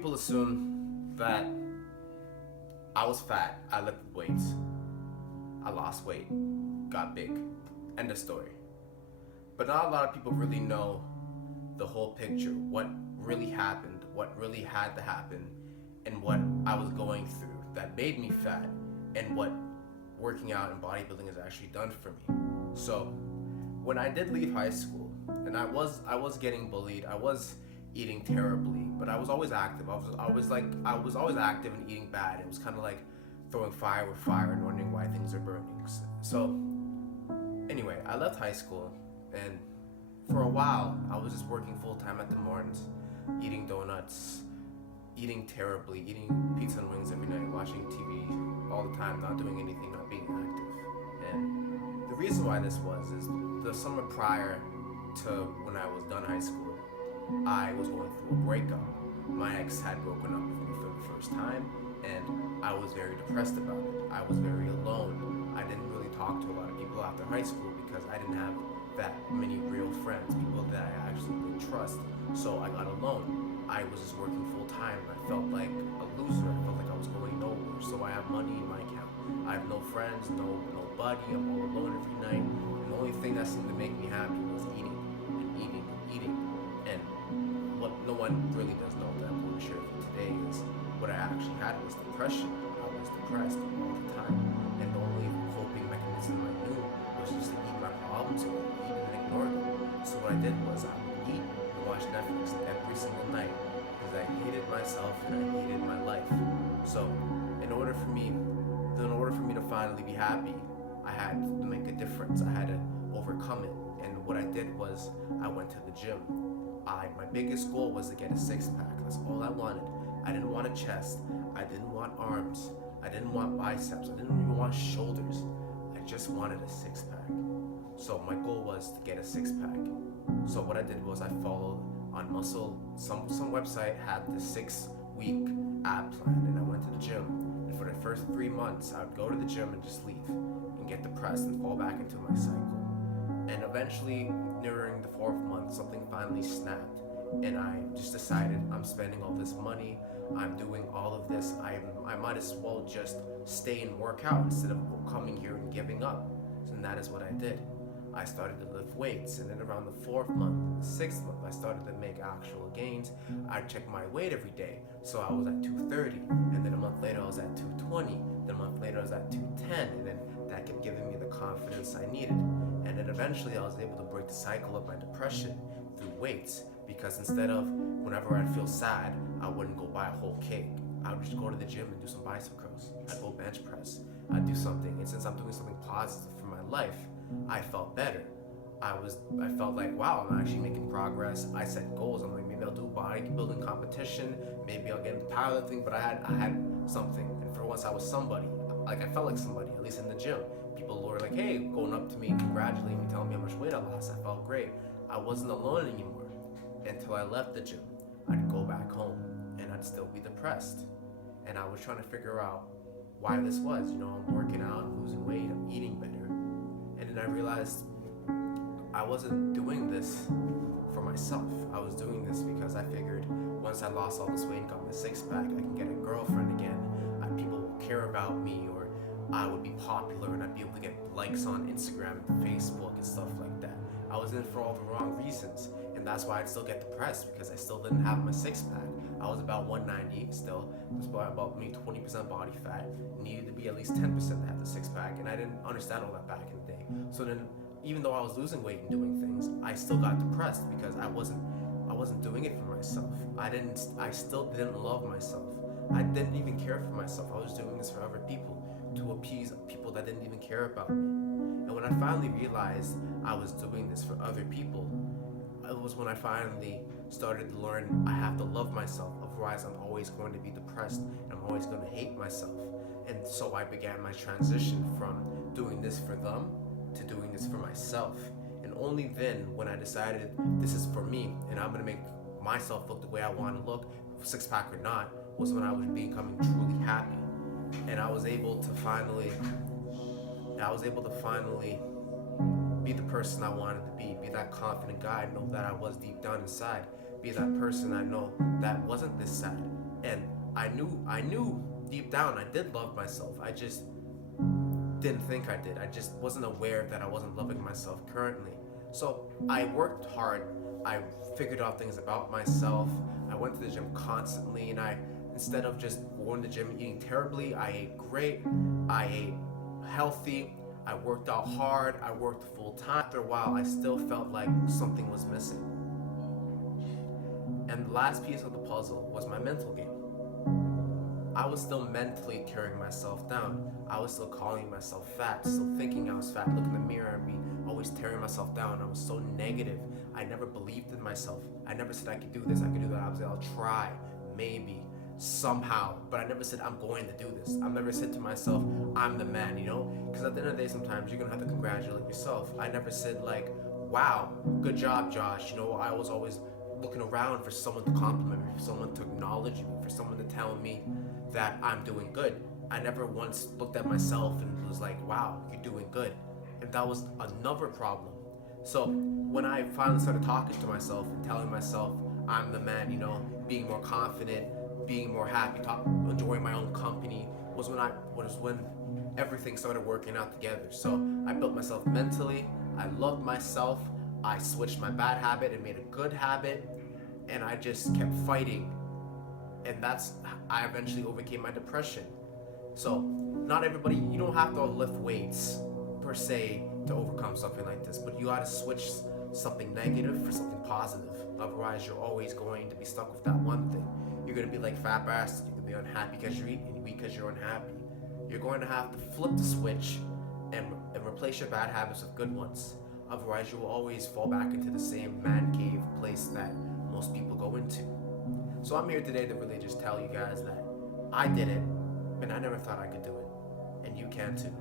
people assume that I was fat, I lifted weights, I lost weight, got big, end of story. But not a lot of people really know the whole picture, what really happened, what really had to happen, and what I was going through that made me fat, and what working out and bodybuilding has actually done for me. So when I did leave high school, and I was getting bullied, I was eating terribly, but I was always active. I was always active and eating bad. It was kind of like throwing fire with fire and wondering why things are burning. So anyway, I left high school, and for a while I was just working full time at the mornings, eating donuts, eating terribly, eating pizza and wings every night, watching TV all the time, not doing anything, not being active. And the reason why this was is the summer prior to when I was done high school, I was going through a breakup. My ex had broken up with me for the first time, and I was very depressed about it. I was very alone. I didn't really talk to a lot of people after high school because I didn't have that many real friends, people that I actually could trust. So I got alone. I was just working full time. I felt like a loser. I felt like I was going nowhere. So I have money in my account. I have no friends, nobody. I'm all alone every night. And the only thing that seemed to make me happy was eating and eating and eating. And what no one really does know that I'm going to share with you today is what I actually had was depression. I was depressed all the time. And the only coping mechanism I knew was just to eat my problems away, eat and ignore them. So what I did was I would eat and watch Netflix every single night because I hated myself and I hated my life. So in order for me to finally be happy, I had to make a difference. I had to overcome it. And what I did was I went to the gym. My biggest goal was to get a six-pack. That's all I wanted. I didn't want a chest. I didn't want arms. I didn't want biceps. I didn't even want shoulders. I just wanted a six-pack. So my goal was to get a six-pack. So what I did was I followed on Muscle. Some website had the 6-week ab plan, and I went to the gym. And for the first 3 months, I would go to the gym and just leave and get depressed and fall back into my cycle. And eventually, during the 4th month, something finally snapped, and I just decided I'm spending all this money, I'm doing all of this, I might as well just stay and work out instead of coming here and giving up. And that is what I did. I started to lift weights, and then around the 4th month, the 6th month, I started to make actual gains. I checked my weight every day, so I was at 230, and then a month later I was at 220, then a month later I was at 210, and then that kept giving me the confidence I needed. And then eventually I was able to break the cycle of my depression through weights, because instead of whenever I'd feel sad, I wouldn't go buy a whole cake. I would just go to the gym and do some bicep curls. I'd go bench press. I'd do something, and since I'm doing something positive for my life, I felt better. I felt like, wow, I'm actually making progress. I set goals. I'm like, maybe I'll do a bodybuilding competition. Maybe I'll get into powerlifting. But I had something, and for once I was somebody. Like I felt like somebody, at least in the gym. People were like, hey, going up to me, congratulating me, telling me how much weight I lost. I felt great. I wasn't alone anymore until I left the gym. I'd go back home and I'd still be depressed. And I was trying to figure out why this was. I'm working out, I'm losing weight, I'm eating better. And then I realized I wasn't doing this for myself. I was doing this because I figured once I lost all this weight and got my six-pack, I can get a girlfriend again. People will care about me, or I would be popular and I'd be able to get likes on Instagram and Facebook and stuff like that. I was in it for all the wrong reasons, and that's why I'd still get depressed, because I still didn't have my six-pack. I was about 190 still, just about me 20% body fat, needed to be at least 10% to have the six-pack, and I didn't understand all that back in the day. So then, even though I was losing weight and doing things, I still got depressed because I wasn't doing it for myself. I still didn't love myself. I didn't even care for myself. I was doing this for other people, to appease people that didn't even care about me. And when I finally realized I was doing this for other people, it was when I finally started to learn I have to love myself, otherwise I'm always going to be depressed and I'm always going to hate myself. And so I began my transition from doing this for them to doing this for myself. And only then, when I decided this is for me and I'm going to make myself look the way I want to look, six-pack or not, was when I was becoming truly happy. And I was able to finally be the person I wanted to be that confident guy, know that I was deep down inside, be that person I know that wasn't this sad, And I knew deep down I did love myself. I just didn't think I did. I just wasn't aware that I wasn't loving myself currently. So I worked hard. I figured out things about myself. I went to the gym constantly, and instead of just going to the gym and eating terribly, I ate great. I ate healthy. I worked out hard. I worked full time. After a while, I still felt like something was missing. And the last piece of the puzzle was my mental game. I was still mentally tearing myself down. I was still calling myself fat, still thinking I was fat, looking in the mirror and me always tearing myself down. I was so negative. I never believed in myself. I never said I could do this, I could do that. I was like, I'll try, maybe, somehow. But I never said I'm going to do this. I never said to myself, I'm the man, you know? Because at the end of the day, sometimes you're gonna have to congratulate yourself. I never said like, wow, good job, Josh. You know, I was always looking around for someone to compliment me, for someone to acknowledge me, for someone to tell me that I'm doing good. I never once looked at myself and was like, wow, you're doing good. And that was another problem. So when I finally started talking to myself and telling myself I'm the man, you know, being more confident, being more happy, enjoying my own company, was when everything started working out together. So I built myself mentally, I loved myself, I switched my bad habit and made a good habit, and I just kept fighting. And I eventually overcame my depression. So not everybody, you don't have to lift weights per se to overcome something like this, but you gotta switch something negative for something positive. Otherwise, you're always going to be stuck with that one thing. You're gonna be like fat bastard. You're gonna be unhappy because you're eating, and because you're unhappy. You're going to have to flip the switch and replace your bad habits with good ones. Otherwise, you will always fall back into the same man cave place that most people go into. So I'm here today to really just tell you guys that I did it, and I never thought I could do it, and you can too.